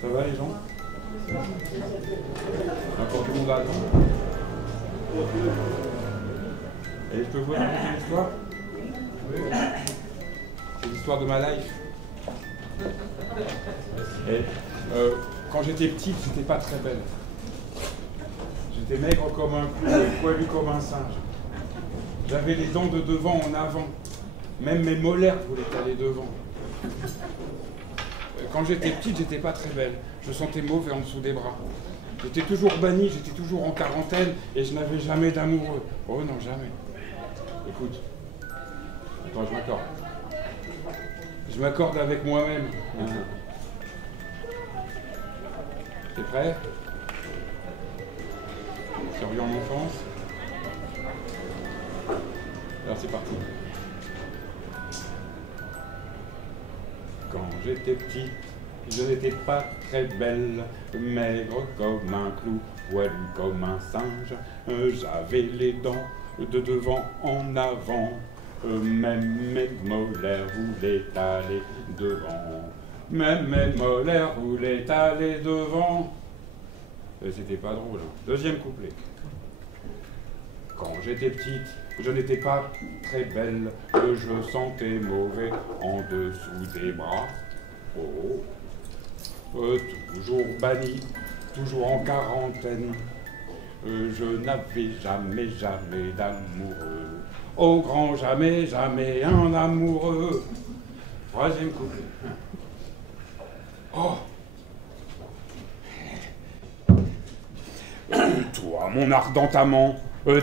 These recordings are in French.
Ça va les gens? Encore tout le monde attend. Et je peux vous raconter l'histoire? Oui. C'est l'histoire de ma life. Et quand j'étais petite, j'étais pas très belle. J'étais maigre comme un clou et poilu comme un singe. J'avais les dents de devant en avant. Même mes molaires voulaient aller devant. Quand j'étais petite, j'étais pas très belle. Je sentais mauvais en dessous des bras. J'étais toujours banni, j'étais toujours en quarantaine et je n'avais jamais d'amoureux. Oh non, jamais. Écoute. Attends, je m'accorde. Je m'accorde avec moi-même. T'es prêt? Survie en enfance. Alors c'est parti. Quand j'étais petite, je n'étais pas très belle, maigre comme un clou, poilu comme un singe. J'avais les dents de devant en avant, même mes molaires voulaient aller devant. Même mes molaires voulaient aller devant. C'était pas drôle. Deuxième couplet. Quand j'étais petite, je n'étais pas très belle, je sentais mauvais en dessous des bras. Oh, toujours banni, toujours en quarantaine, je n'avais jamais d'amoureux. Au grand jamais un amoureux. Troisième couplet. Oh! Toi, mon ardent amant,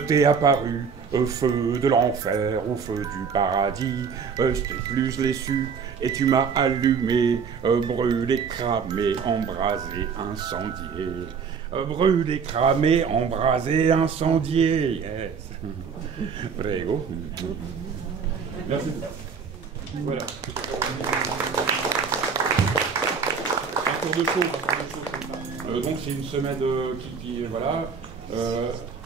t'es apparu, feu de l'enfer ou feu du paradis. Je t'ai plus les su et tu m'as allumé, brûlé, cramé, embrasé, incendié. Brûlé, cramé, embrasé, incendié. Yes. Prego. Merci. Voilà. Un tour de chaud, donc c'est une semaine qui voilà,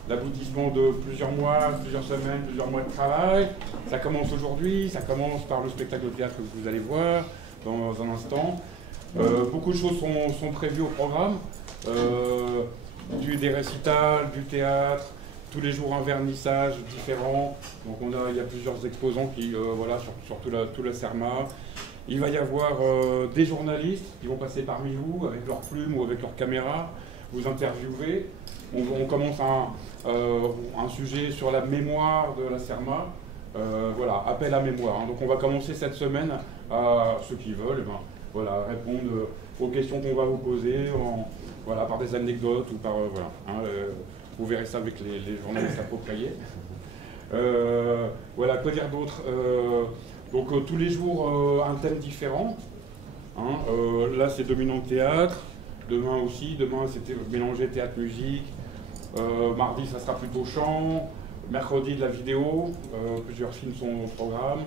l'aboutissement de plusieurs mois, plusieurs semaines, plusieurs mois de travail. Ça commence aujourd'hui, ça commence par le spectacle de théâtre que vous allez voir dans un instant. Beaucoup de choses sont prévues au programme, des récitals, du théâtre, tous les jours un vernissage différent. Donc il y a plusieurs exposants qui, voilà, sur tout la CERMA. Il va y avoir des journalistes qui vont passer parmi vous avec leurs plumes ou avec leurs caméras, vous interviewer. On commence un sujet sur la mémoire de la CERMA. Voilà, appel à mémoire. Hein. Donc on va commencer cette semaine à ceux qui veulent, voilà, répondre aux questions qu'on va vous poser, voilà, par des anecdotes ou par voilà. Hein, vous verrez ça avec les journalistes appropriés. Voilà, quoi dire d'autre? Donc tous les jours un thème différent. Hein, là c'est dominant théâtre, demain aussi, demain c'était mélanger théâtre-musique, mardi ça sera plutôt chant, mercredi de la vidéo, plusieurs films sont au programme,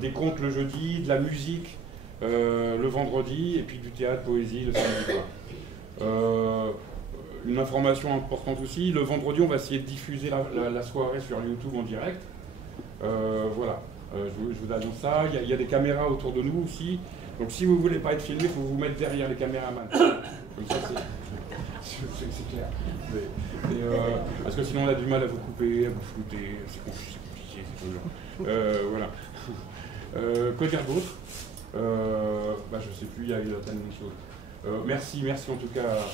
des contes le jeudi, de la musique le vendredi, et puis du théâtre, poésie le samedi. Une information importante aussi, le vendredi on va essayer de diffuser la soirée sur YouTube en direct. Voilà. Je vous annonce ça. Il y a des caméras autour de nous aussi. Donc si vous ne voulez pas être filmé, il faut vous mettre derrière les caméramans. Comme ça, c'est clair. Parce que sinon, on a du mal à vous couper, à vous flouter. C'est compliqué, c'est toujours. Voilà. Quoi dire d'autre? Je ne sais plus, il y a tellement de choses. Merci en tout cas.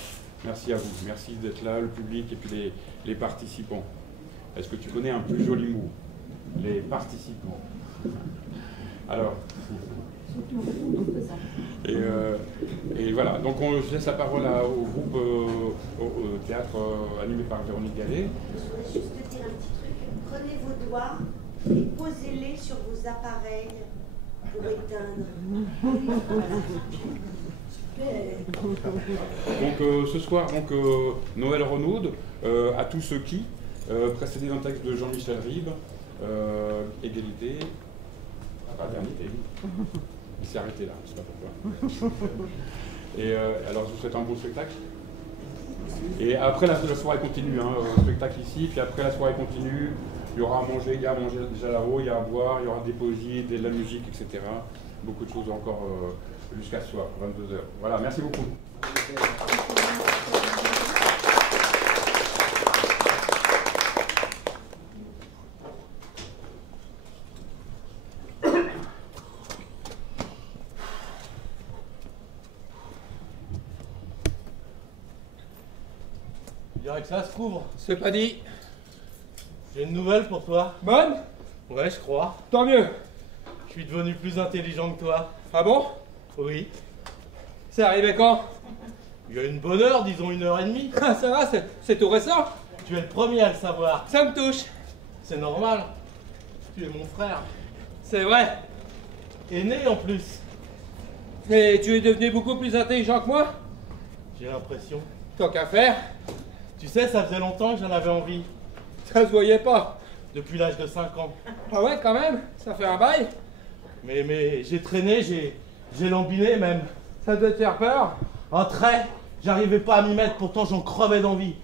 Merci à vous. Merci d'être là, le public et puis les participants. Est-ce que tu connais un plus joli mot? Les participants. Alors, et voilà, donc je laisse la parole au groupe au théâtre animé par Véronique Gallet. Je voudrais juste te dire un petit truc. Prenez vos doigts et posez-les sur vos appareils pour éteindre. Donc ce soir, Noël Renaud, à tous ceux qui, précédé d'un texte de Jean-Michel Ribes, égalité, fraternité. Il s'est arrêté là, je ne sais pas pourquoi. Et alors je vous souhaite un bon spectacle. Et après la soirée continue, hein, spectacle ici, puis après la soirée continue, il y aura à manger, il y a à manger déjà là-haut, il y a à boire, il y aura des poésies, de la musique, etc. beaucoup de choses encore jusqu'à ce soir, 22 h. Voilà, merci beaucoup. Je dirais que ça se couvre. C'est pas dit. J'ai une nouvelle pour toi. Bonne? Ouais, je crois. Tant mieux. Je suis devenu plus intelligent que toi. Ah bon? Oui. C'est arrivé quand? Il y a une bonne heure, disons 1h30. Ah, ça va, c'est tout récent. Tu es le premier à le savoir. Ça me touche. C'est normal. Tu es mon frère. C'est vrai. Aîné en plus. Et tu es devenu beaucoup plus intelligent que moi? J'ai l'impression. Tant qu'à faire, Tu sais, ça faisait longtemps que j'en avais envie. ça se voyait pas. Depuis l'âge de 5 ans. Ah ouais, quand même, ça fait un bail. Mais j'ai traîné, j'ai lambiné même. Ça doit te faire peur. Un trait, j'arrivais pas à m'y mettre, pourtant j'en crevais d'envie.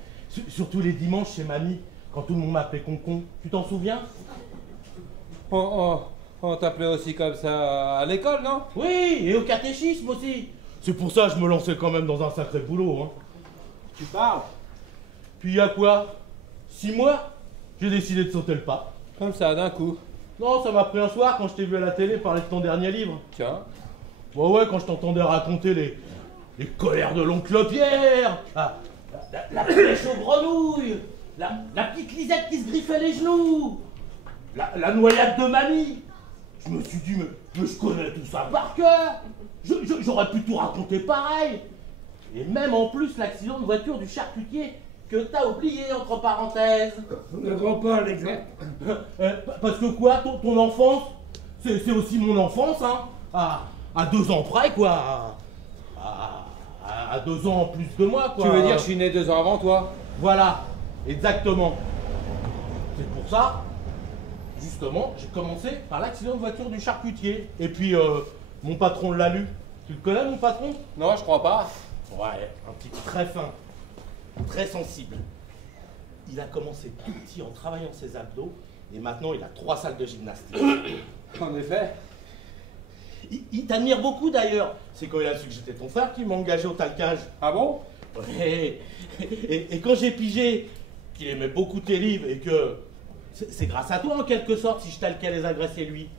Surtout les dimanches chez mamie, quand tout le monde m'appelait Concon. Tu t'en souviens? On t'appelait aussi comme ça à l'école, non? Oui, et au catéchisme aussi. C'est pour ça que je me lançais quand même dans un sacré boulot. Hein. Tu parles. Puis il y a quoi? 6 mois, j'ai décidé de sauter le pas. Comme ça, d'un coup. Non, ça m'a pris un soir quand je t'ai vu à la télé parler de ton dernier livre. Tiens. Ouais, quand je t'entendais raconter les colères de l'oncle Pierre, la pêche aux grenouilles, la petite Lisette qui se griffait les genoux, la noyade de mamie. Je me suis dit, mais je connais tout ça par cœur. J'aurais pu tout raconter pareil. Et même en plus l'accident de voiture du charcutier que t'as oublié entre parenthèses. Ne prends pas l'exemple. Parce que quoi, ton enfance, c'est aussi mon enfance, hein. À 2 ans près, quoi. À 2 ans en plus de moi, quoi. Tu veux dire que je suis né 2 ans avant toi? Voilà, exactement. C'est pour ça, justement, j'ai commencé par l'accident de voiture du charcutier. Et puis, mon patron l'a lu. Tu le connais, mon patron? Non, je crois pas. Ouais, un petit très fin, très sensible. Il a commencé tout petit en travaillant ses abdos, et maintenant il a 3 salles de gymnastique. En effet. Il t'admire beaucoup d'ailleurs. C'est quand il a su que j'étais ton frère qu'il m'a engagé au talcage. Ah bon? Ouais. Et quand j'ai pigé qu'il aimait beaucoup tes livres et que c'est grâce à toi en quelque sorte si je talquais les agressés lui,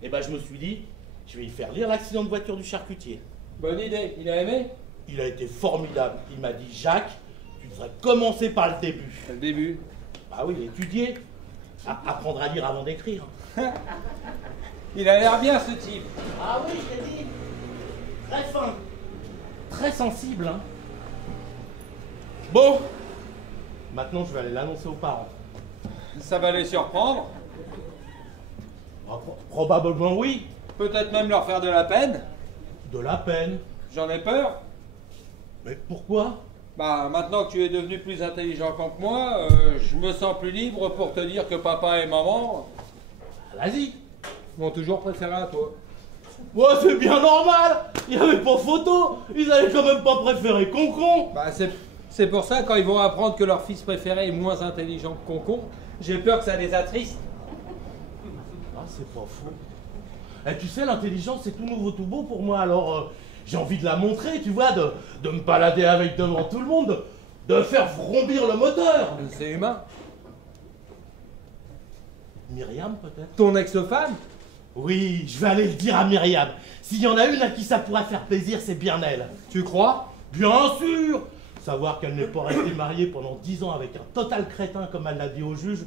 et ben je me suis dit, je vais lui faire lire l'accident de voiture du charcutier. Bonne idée. Il a aimé? Il a été formidable. Il m'a dit, Jacques, tu devrais commencer par le début. Le début. Bah oui, étudier. Apprendre à lire avant d'écrire. Il a l'air bien ce type. Ah oui, je t'ai dit. Très fin. Très sensible, hein. Bon. Maintenant, je vais aller l'annoncer aux parents. Ça va les surprendre. Ah, probablement oui. Peut-être même leur faire de la peine. De la peine. J'en ai peur. Mais pourquoi? Bah, maintenant que tu es devenu plus intelligent que moi, je me sens plus libre pour te dire que papa et maman Vas-y. m'ont toujours préféré à toi. Ouais, c'est bien normal. Il n'y avait pas photo. Ils avaient quand même pas préféré Concon. Bah, c'est pour ça, quand ils vont apprendre que leur fils préféré est moins intelligent que Concon, j'ai peur que ça les attriste. Ah, c'est pas faux. Et tu sais, l'intelligence, c'est tout nouveau, tout beau pour moi. Alors, j'ai envie de la montrer, tu vois, de me balader avec devant tout le monde, de faire vrombir le moteur. C'est humain. Myriam, peut-être? Ton ex-femme? Oui, je vais aller le dire à Myriam. S'il y en a une à qui ça pourrait faire plaisir, c'est bien elle. Tu crois? Bien sûr. Savoir qu'elle n'est pas restée mariée pendant 10 ans avec un total crétin, comme elle l'a dit au juge,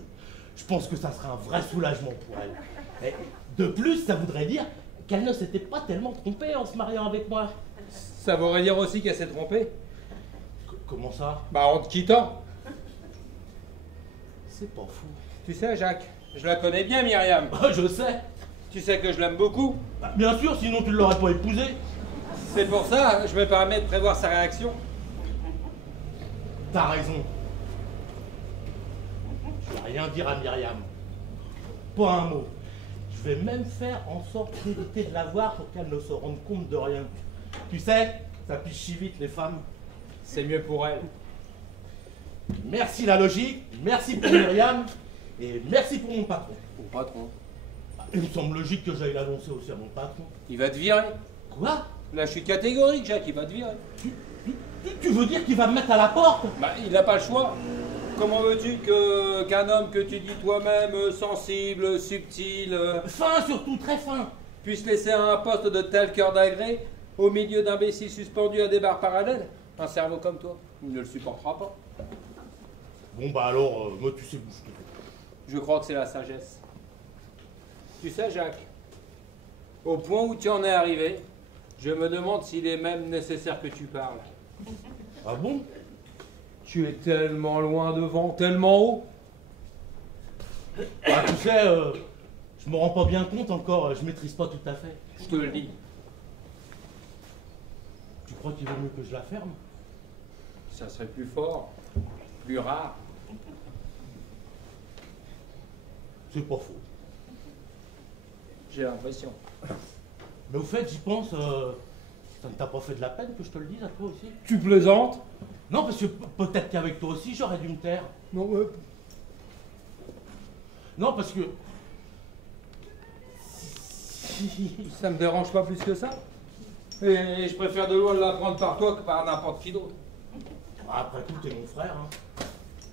je pense que ça serait un vrai soulagement pour elle. Et de plus, ça voudrait dire qu'elle ne s'était pas tellement trompée en se mariant avec moi. Ça voudrait dire aussi qu'elle s'est trompée. Comment ça? Bah, en te quittant. C'est pas fou. Tu sais, Jacques, je la connais bien, Myriam. Je sais. Tu sais que je l'aime beaucoup. Bah, bien sûr, sinon tu ne l'aurais pas épousée. C'est pour ça, je me permets de prévoir sa réaction. T'as raison. Je vais rien dire à Myriam. Pas un mot. Je vais même faire en sorte d'éviter de la voir pour qu'elle ne se rende compte de rien. Tu sais, ça piche si vite les femmes. C'est mieux pour elle. Merci la logique, merci pour Myriam, et merci pour mon patron. Au patron. Bah, Il me semble logique que j'aille l'annoncer aussi à mon patron. Il va te virer. Quoi? Là, je suis catégorique, Jacques, il va te virer. Tu veux dire qu'il va me mettre à la porte? Bah, il n'a pas le choix. Comment veux-tu qu'un homme que tu dis toi-même sensible, subtil, Fin, surtout, très fin. puisse laisser un poste de tel cœur d'agré au milieu d'imbéciles suspendus à des barres parallèles? Un cerveau comme toi, il ne le supportera pas. Bon bah alors, moi tu sais bouge. Je crois que c'est la sagesse. Tu sais, Jacques, au point où tu en es arrivé, je me demande s'il est même nécessaire que tu parles. Ah bon? Tu es tellement loin devant, tellement haut. Ah tu sais, je me rends pas bien compte encore, je maîtrise pas tout à fait. Je te le dis. Tu crois qu'il vaut mieux que je la ferme? Ça serait plus fort, plus rare. C'est pas faux. J'ai l'impression. Mais au fait, j'y pense, ça ne t'a pas fait de la peine que je te le dise à toi aussi? Tu plaisantes? Non, parce que peut-être qu'avec toi aussi, j'aurais dû me taire. Non, Non, parce que... ça me dérange pas plus que ça. Et je préfère de loin l'apprendre par toi que par n'importe qui d'autre. Après tout, t'es mon frère, hein.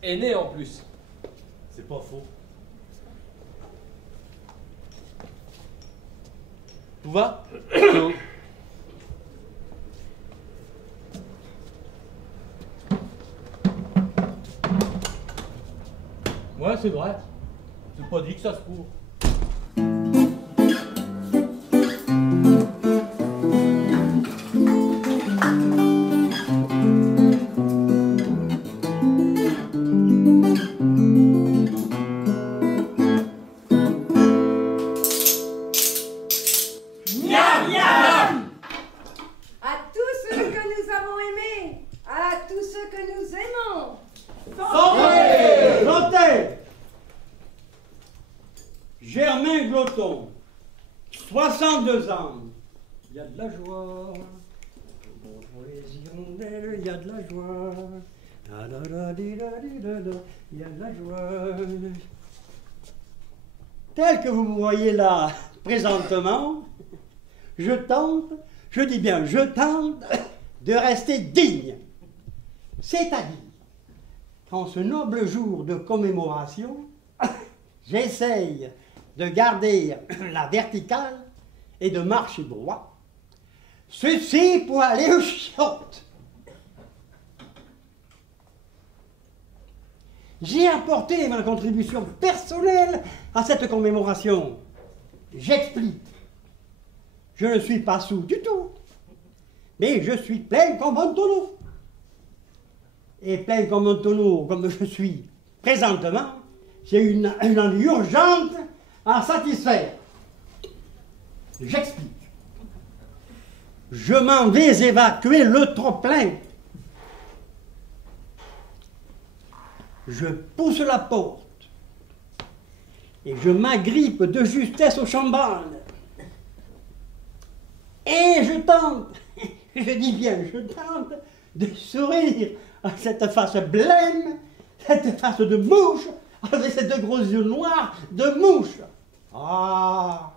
Aîné en plus. C'est pas faux. Tout va? Tout. Ouais, c'est vrai. C'est pas dit que ça se court. À tous ceux que nous avons aimés, à tous ceux que nous aimons. Santé! Santé! Germain Gloton, 62 ans. Il y a de la joie. Pour les hirondelles, il y a de la joie. La la la di la di la la, il y a de la joie. Tel que vous me voyez là, présentement, je tente, je dis bien je tente, de rester digne. C'est-à-dire, qu'en ce noble jour de commémoration, j'essaye de garder la verticale et de marcher droit. Ceci pour aller aux chiottes. J'ai apporté ma contribution personnelle à cette commémoration. J'explique. Je ne suis pas sous du tout, mais je suis plein comme un tonneau. Et plein comme un tonneau, comme je suis présentement, j'ai une envie urgente à satisfaire. J'explique. Je m'en vais évacuer le trop-plein. Je pousse la porte et je m'agrippe de justesse au chambranle. Et je tente, je dis bien, je tente de sourire à cette face blême, cette face de mouche, avec ces deux gros yeux noirs de mouche. Ah,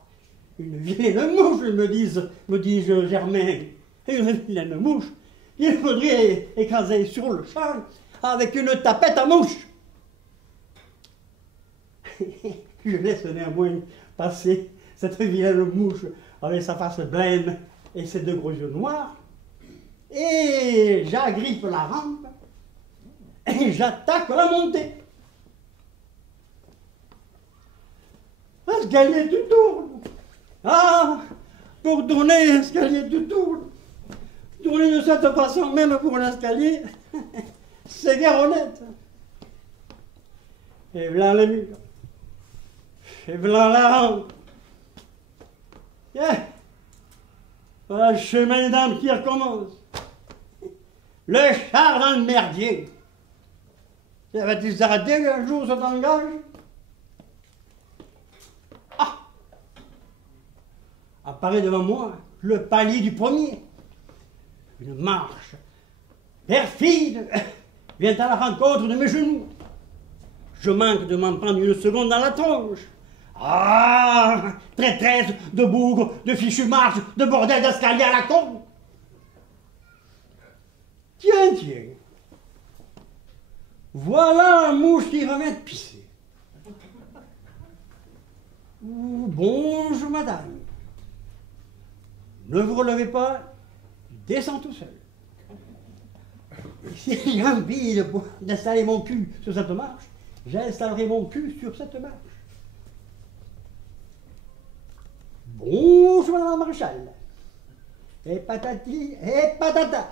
une vilaine mouche, me dis-je, Germain, une vilaine mouche. Il faudrait écraser sur le champ avec une tapette à mouche. Je laisse néanmoins passer cette vilaine mouche avec sa face blême et ses deux gros yeux noirs. Et j'agrippe la rampe et j'attaque la montée. L'escalier tout tourne. Ah, pour tourner, l'escalier tout tourne. Tourner de cette façon, même pour l'escalier, c'est guère honnête. Et voilà le mur. Et voilà la rampe. Yeah. Voilà le chemin d'âme qui recommence. Le char dans le merdier. Ça va-t-il s'arrêter un jour ça t'engage? Ah! Apparaît devant moi le palier du premier. Une marche perfide vient à la rencontre de mes genoux. Je manque de m'en prendre une seconde dans la tronche Ah, traîtresse de bougre, de fichu marche, de bordel d'escalier à la con. Tiens, tiens. Voilà un mouche qui remet de pisser. Bonjour, madame. Ne vous relevez pas, descends tout seul. Si j'ai envie d'installer mon cul sur cette marche, j'installerai mon cul sur cette marche. Bonjour, madame la maréchale. Et patati, et patata.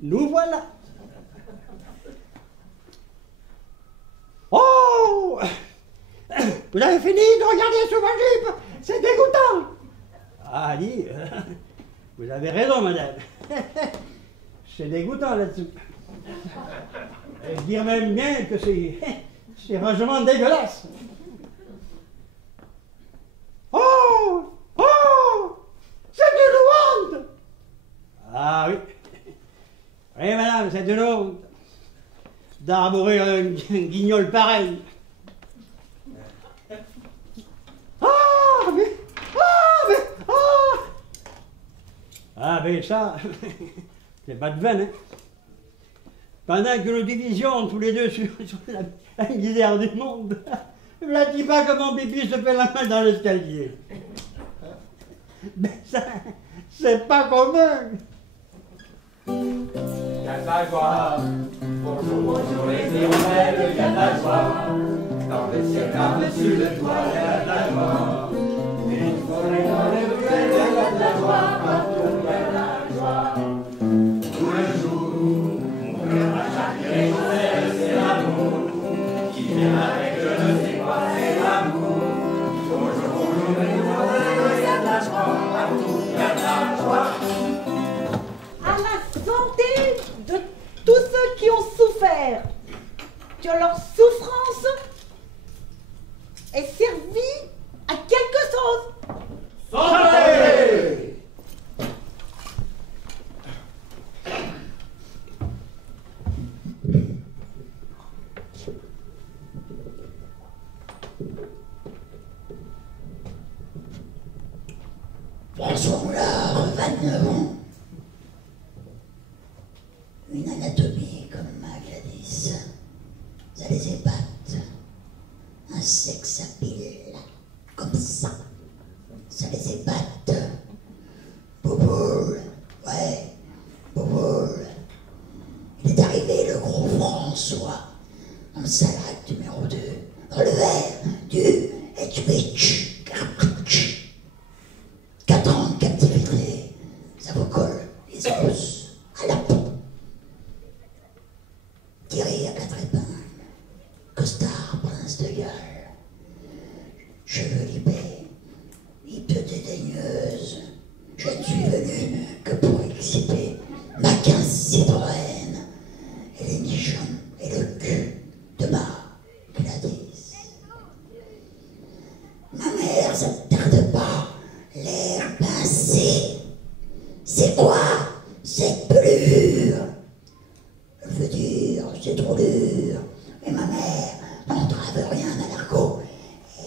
Nous voilà. Oh! Vous avez fini de regarder sous ma jupe? C'est dégoûtant! Ah, dis, vous avez raison, madame. C'est dégoûtant là-dessous. Et je dirais même bien que c'est vachement dégueulasse. Oh! Oh! C'est une honte! Ah oui. Oui, madame, c'est une honte d'arborer un guignol pareil. Ah, mais... Ah, mais... Ah! Ah, ben ça, c'est pas de veine, hein. Pendant que nous divisions tous les deux sur la misère du monde, ne me dis pas que mon bébé se fait la main dans l'escalier. Mais ça, c'est pas commun. Il y a de la joie, bonjour, bonjour les hirondelles, il y a de la joie. Dans le ciel par-dessus le toit, il y a de la joie. Une forêt dans les ruelles, il y a de la joie. Partout, il y a de la joie. Tout le jour, mon cœur à chaque étoile, c'est l'amour. Qui vient avec je ne sais quoi, c'est l'amour. Bonjour, bonjour les hirondelles, il y a de la joie. Partout, il y a de la joie. À la santé de tous ceux qui ont souffert, que leur souffrance ait servi à quelque chose. Santé! François Moulard, 29 ans. Une anatomie comme ma Gladys. Ça les épate. Un sexe à pile. Comme ça. Ça les épate. Bouboule. Ouais. Bouboule. Il est arrivé le gros François. Dans le salade numéro 2. Dans le verre du Edwidge. 4 ans de captivité. Ça vous colle les os à la peau. Tiré à 4 épingles, costard, prince de Galles, cheveux lipés, hippe dédaigneuse, je ne suis venu que pour exciter ma 15 Citroën et les nichons et le cul de ma Gladys. Ma mère, ça ne tarde pas, l'air pincé. C'est quoi cette pelure? Je veux dire, c'est trop dur. Mais ma mère n'entrave rien à l'argot.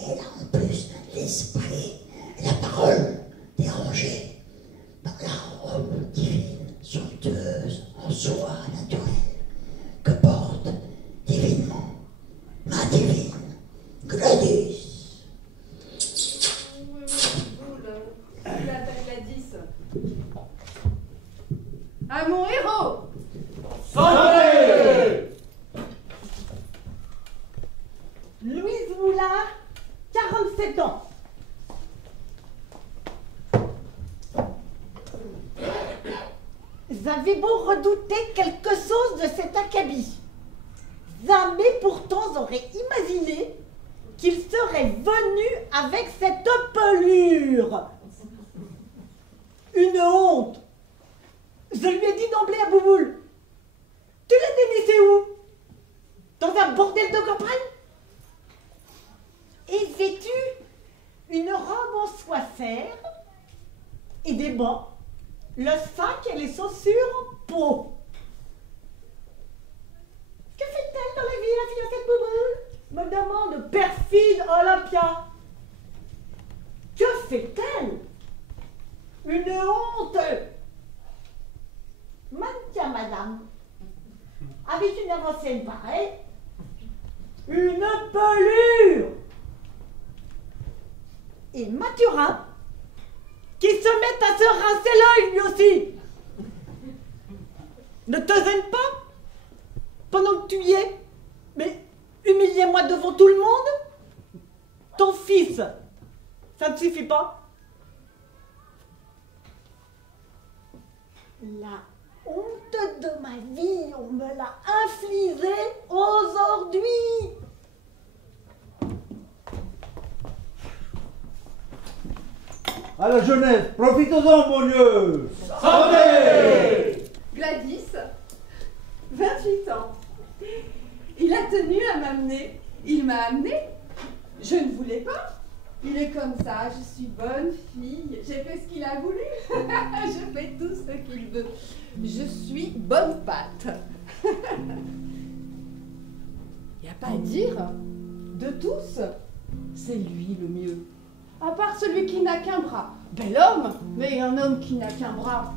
Elle a en plus l'esprit et la parole dérangée par la robe divine, somptueuse, en soie naturelle, que porte divinement ma divine Gladys. À mon héros! Santé! Louise Moulard, 47 ans. Vous avez beau redouter quelque chose de cet acabit, jamais pourtant j'aurais imaginé qu'il serait venu avec cette pelure. Une honte. Je lui ai dit d'emblée à Bouboule. Tu l'as déniché où? Dans un bordel de campagne? Et vêtu une robe en soie serre et des bas, le sac et les chaussures en peau. Que fait-elle dans la vie, la fiancée de Bouboule? me demande perfide Olympia. Que fait-elle? Une honte. Tiens, madame, avec une avancée pareille, une pelure. Et Mathurin, qui se met à se rincer l'œil lui aussi. Ne te gêne pas pendant que tu y es. Mais humiliez-moi devant tout le monde. Ton fils, ça ne suffit pas. La honte de ma vie, on me l'a infligée aujourd'hui. À la jeunesse, profitons-en, mon Dieu. Santé! Gladys, 28 ans. Il a tenu à m'amener. Il m'a amené. Je ne voulais pas. Il est comme ça, je suis bonne fille. J'ai fait ce qu'il a voulu. Je fais tout ce qu'il veut. Je suis bonne patte. Il n'y a pas à dire. De tous, c'est lui le mieux. À part celui qui n'a qu'un bras. Bel homme, mais un homme qui n'a qu'un bras.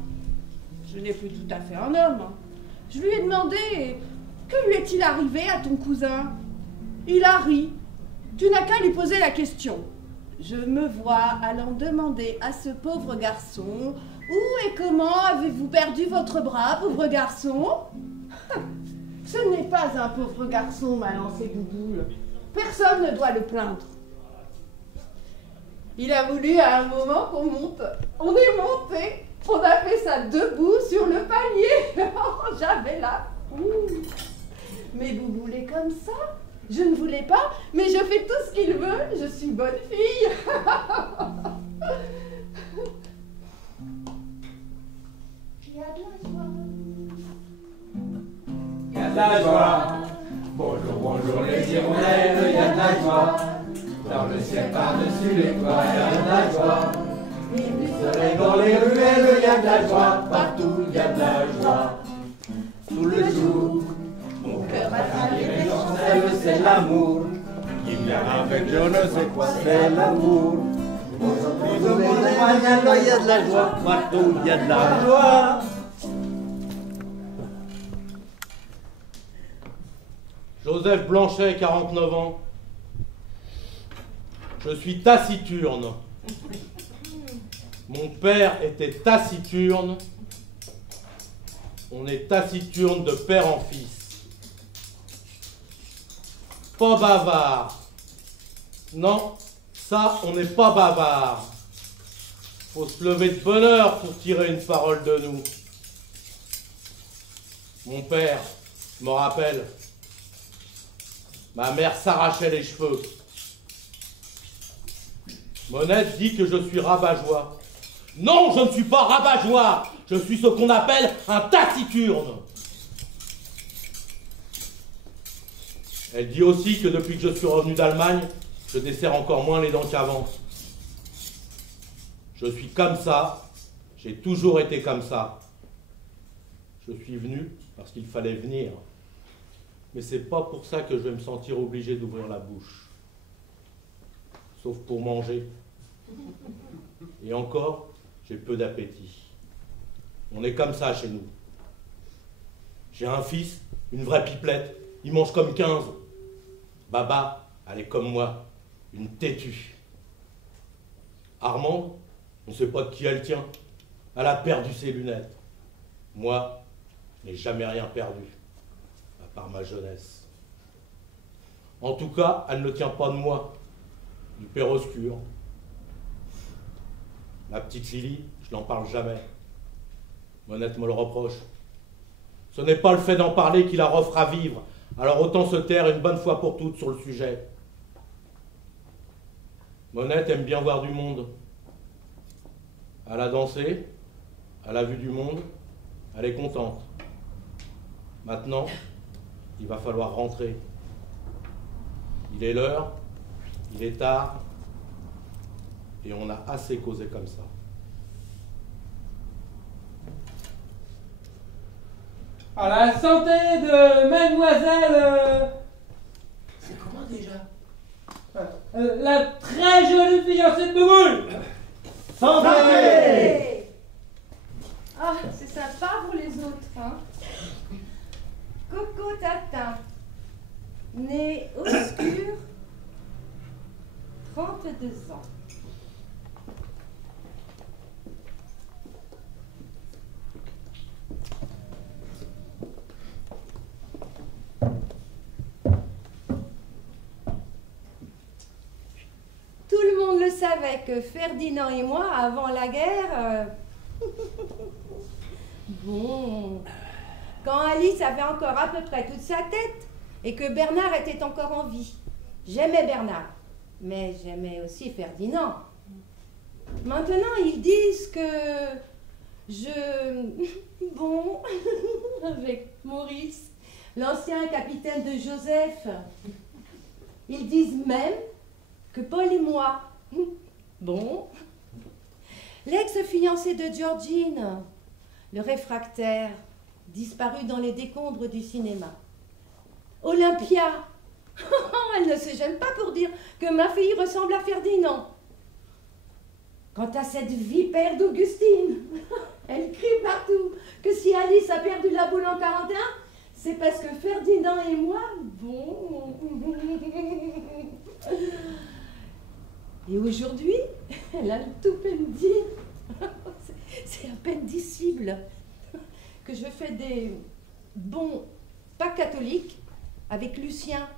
Je n'ai plus tout à fait un homme. Je lui ai demandé, que lui est-il arrivé à ton cousin? Il a ri. Tu n'as qu'à lui poser la question. Je me vois allant demander à ce pauvre garçon, où et comment avez-vous perdu votre bras, pauvre garçon? Ce n'est pas un pauvre garçon, m'a lancé Bouboule. Personne ne doit le plaindre. Il a voulu à un moment qu'on monte. On est monté. On a fait ça debout sur le palier. J'avais la honte. Mais Bouboule est comme ça. Je ne voulais pas, mais je fais tout ce qu'il veut. Je suis bonne fille. Il y a de la joie. Il y a de la joie. Bonjour, bonjour les hirondelles, il y a de la joie. Dans le ciel par-dessus les toits, il y a de la joie. Du soleil dans les ruelles, il y a de la joie. Partout, il y a de la joie. Tout le jour, mon cœur va travailler les chancelles, c'est l'amour. Qui vient avec je ne sais quoi, c'est l'amour. Aujourd'hui, il y a de la joie. Partout, il y a de la joie. Joseph Blanchet, 49 ans. Je suis taciturne. Mon père était taciturne. On est taciturne de père en fils. Pas bavard. Non, ça, on n'est pas bavard. Faut se lever de bonne heure pour tirer une parole de nous. Mon père, je me rappelle, ma mère s'arrachait les cheveux. Monette dit que je suis rabat-joie. Non, je ne suis pas rabat-joie. Je suis ce qu'on appelle un taciturne. Elle dit aussi que depuis que je suis revenu d'Allemagne, je desserre encore moins les dents qu'avant. Je suis comme ça. J'ai toujours été comme ça. Je suis venu parce qu'il fallait venir. Mais c'est pas pour ça que je vais me sentir obligé d'ouvrir la bouche. Sauf pour manger. Et encore, j'ai peu d'appétit. On est comme ça chez nous. J'ai un fils, une vraie pipelette, il mange comme 15. Baba, elle est comme moi, une têtue. Armande, on ne sait pas de qui elle tient. Elle a perdu ses lunettes. Moi, je n'ai jamais rien perdu, à part ma jeunesse. En tout cas, elle ne tient pas de moi, du père obscur. La petite Lily, je n'en parle jamais. Monette me le reproche. Ce n'est pas le fait d'en parler qui la refera vivre, alors autant se taire une bonne fois pour toutes sur le sujet. Monette aime bien voir du monde. Elle a dansé, elle a vu du monde, elle est contente. Maintenant, il va falloir rentrer. Il est l'heure, il est tard, et on a assez causé comme ça. À la santé de mademoiselle... C'est comment déjà? La très jolie fiancée de Bouboule. Santé! Ah, c'est sympa pour les autres, hein. Coco Tatin, né obscur, 32 ans. Tout le monde le savait que Ferdinand et moi, avant la guerre... Bon... Quand Alice avait encore à peu près toute sa tête et que Bernard était encore en vie. J'aimais Bernard, mais j'aimais aussi Ferdinand. Maintenant, ils disent que Bon, avec Maurice, l'ancien capitaine de Joseph, ils disent même que Paul et moi, bon, l'ex-fiancé de Georgine, le réfractaire, disparu dans les décombres du cinéma. Olympia, elle ne se gêne pas pour dire que ma fille ressemble à Ferdinand. Quant à cette vipère d'Augustine, elle crie partout que si Alice a perdu la boule en 41, c'est parce que Ferdinand et moi, bon... Et aujourd'hui, elle a le tout peine dire, c'est à peine dissible, que je fais des bons pas catholiques avec Lucien.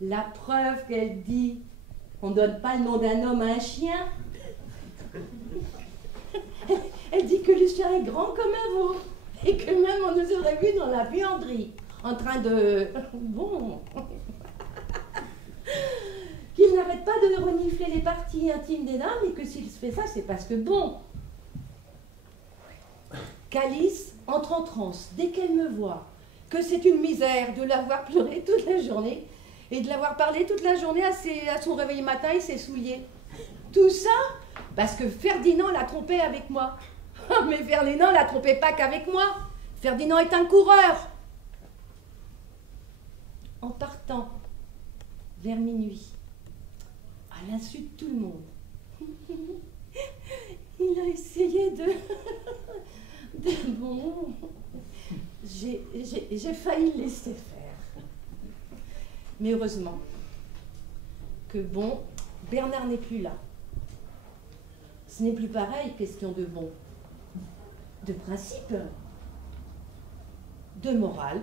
La preuve qu'elle dit qu'on ne donne pas le nom d'un homme à un chien. Elle dit que Lucien est grand comme un veau et que même on nous aurait vu dans la buanderie en train de... Bon... qu'il n'arrête pas de renifler les parties intimes des dames et que s'il se fait ça, c'est parce que bon... Qu'Alice entre en transe dès qu'elle me voit, que c'est une misère de l'avoir pleuré toute la journée et de l'avoir parlé toute la journée à son réveil matin et ses souliers. Tout ça parce que Ferdinand l'a trompé avec moi. Mais Ferdinand l'a trompé pas qu'avec moi. Ferdinand est un coureur. En partant vers minuit, à l'insu de tout le monde, il a essayé de bon, j'ai failli le laisser faire. Mais heureusement que bon, Bernard n'est plus là. Ce n'est plus pareil, question de bon, de principe, de morale.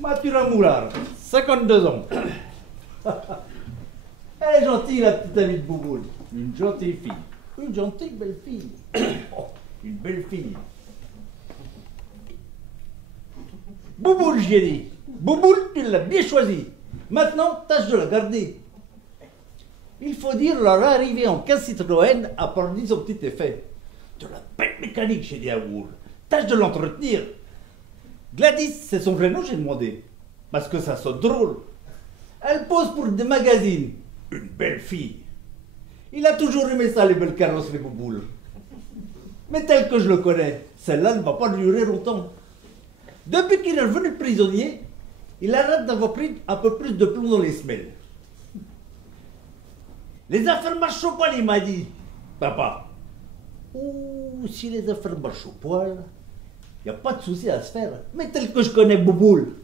Mathura Moulard, 52 ans. Elle est gentille, la petite amie de Bouboule. Une gentille fille. Une gentille belle fille. Oh, une belle fille. Bouboule, j'y ai dit. Bouboule, tu l'as bien choisi. Maintenant, tâche de la garder. Il faut dire leur arrivée en 15 Citroën a produit son petit effet. De la belle mécanique, j'ai dit à Bouboule. Tâche de l'entretenir. Gladys, c'est son prénom, j'ai demandé. Parce que ça sonne drôle. Elle pose pour des magazines. Une belle fille. Il a toujours aimé ça, les belles carrosses, les bouboules. Mais tel que je le connais, celle-là ne va pas durer longtemps. Depuis qu'il est revenu prisonnier, il arrête d'avoir pris un peu plus de plomb dans les semelles. Les affaires marchent au poil, il m'a dit. Papa. Ouh, si les affaires marchent au poil, il n'y a pas de souci à se faire. Mais tel que je connais Bouboule,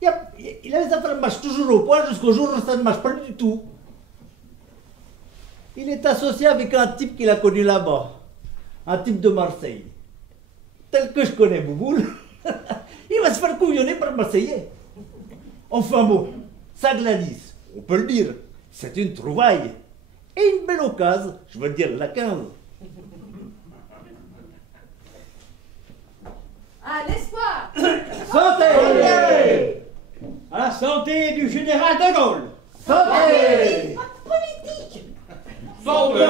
les affaires marchent toujours au poil jusqu'au jour où ça ne marche pas du tout. Il est associé avec un type qu'il a connu là-bas. Un type de Marseille. Tel que je connais Bouboule, il va se faire couillonner par Marseillais. Enfin bon, ça Gladys, on peut le dire, c'est une trouvaille. Et une belle occasion, je veux dire la 15. À l'espoir. Santé! À la santé du général de Gaulle. Santé! Pas de politique. Santé!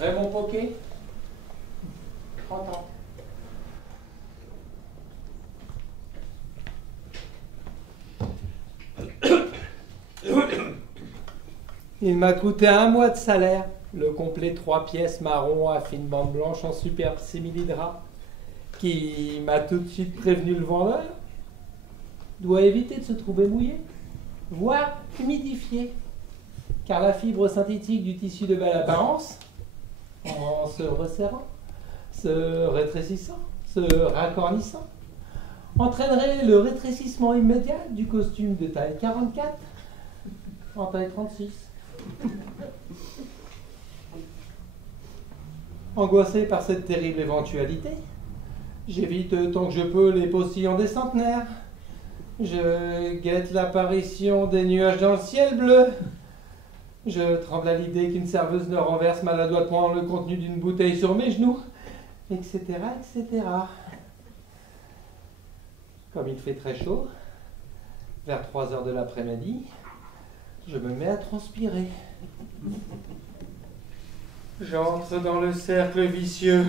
Raymond Poquet, 30 ans. Il m'a coûté 1 mois de salaire. Le complet 3 pièces marron à fine bande blanche en superbe simili-drap. Qui m'a tout de suite prévenu le vendeur. Doit éviter de se trouver mouillé, voire humidifié. Car la fibre synthétique du tissu de belle apparence, en se resserrant, se rétrécissant, se raccornissant, entraînerait le rétrécissement immédiat du costume de taille 44 en taille 36. Angoissé par cette terrible éventualité, j'évite tant que je peux les postillons des centenaires. Je guette l'apparition des nuages dans le ciel bleu. Je tremble à l'idée qu'une serveuse ne renverse maladroitement le contenu d'une bouteille sur mes genoux, etc., etc. Comme il fait très chaud, vers 3 heures de l'après-midi, je me mets à transpirer. J'entre dans le cercle vicieux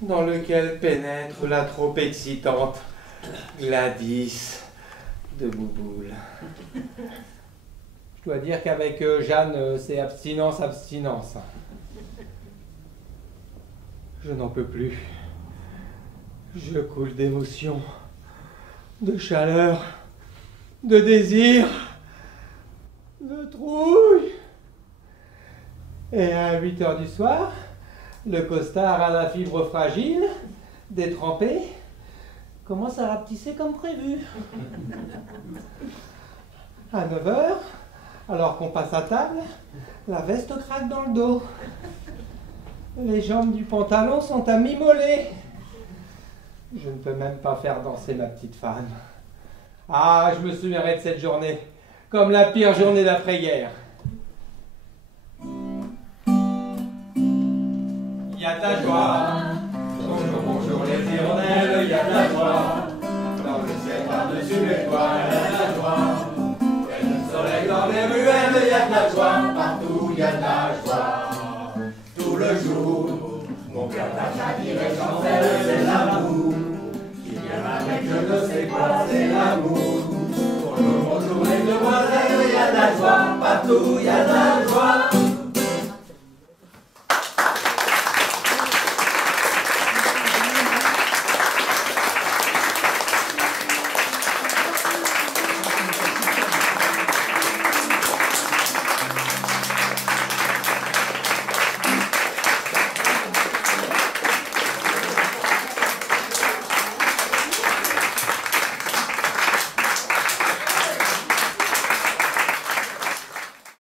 dans lequel pénètre la trop excitante Gladys de Bouboule. Je dois dire qu'avec Jeanne, c'est abstinence, abstinence. Je n'en peux plus. Je coule d'émotion, de chaleur, de désir, de trouille. Et à 8 heures du soir, le costard à la fibre fragile, détrempé, commence à rapetisser comme prévu. À 9 heures, alors qu'on passe à table, la veste craque dans le dos. Les jambes du pantalon sont à mi-mollet. Je ne peux même pas faire danser ma petite femme. Ah, je me souviendrai de cette journée, comme la pire journée d'après-hier. Y a de la joie, bonjour, bonjour les hirondelles, y a de la joie. Dans le ciel par-dessus les toits, y a de la joie. Et le soleil dans les ruelles, y a de la joie. Partout y a de la joie. Tout le jour, mon cœur tâche à dire chancelle, c'est l'amour. Qui vient avec je ne sais quoi, c'est l'amour. Bonjour, bonjour les demoiselles, y a de la joie. Partout y a de la joie.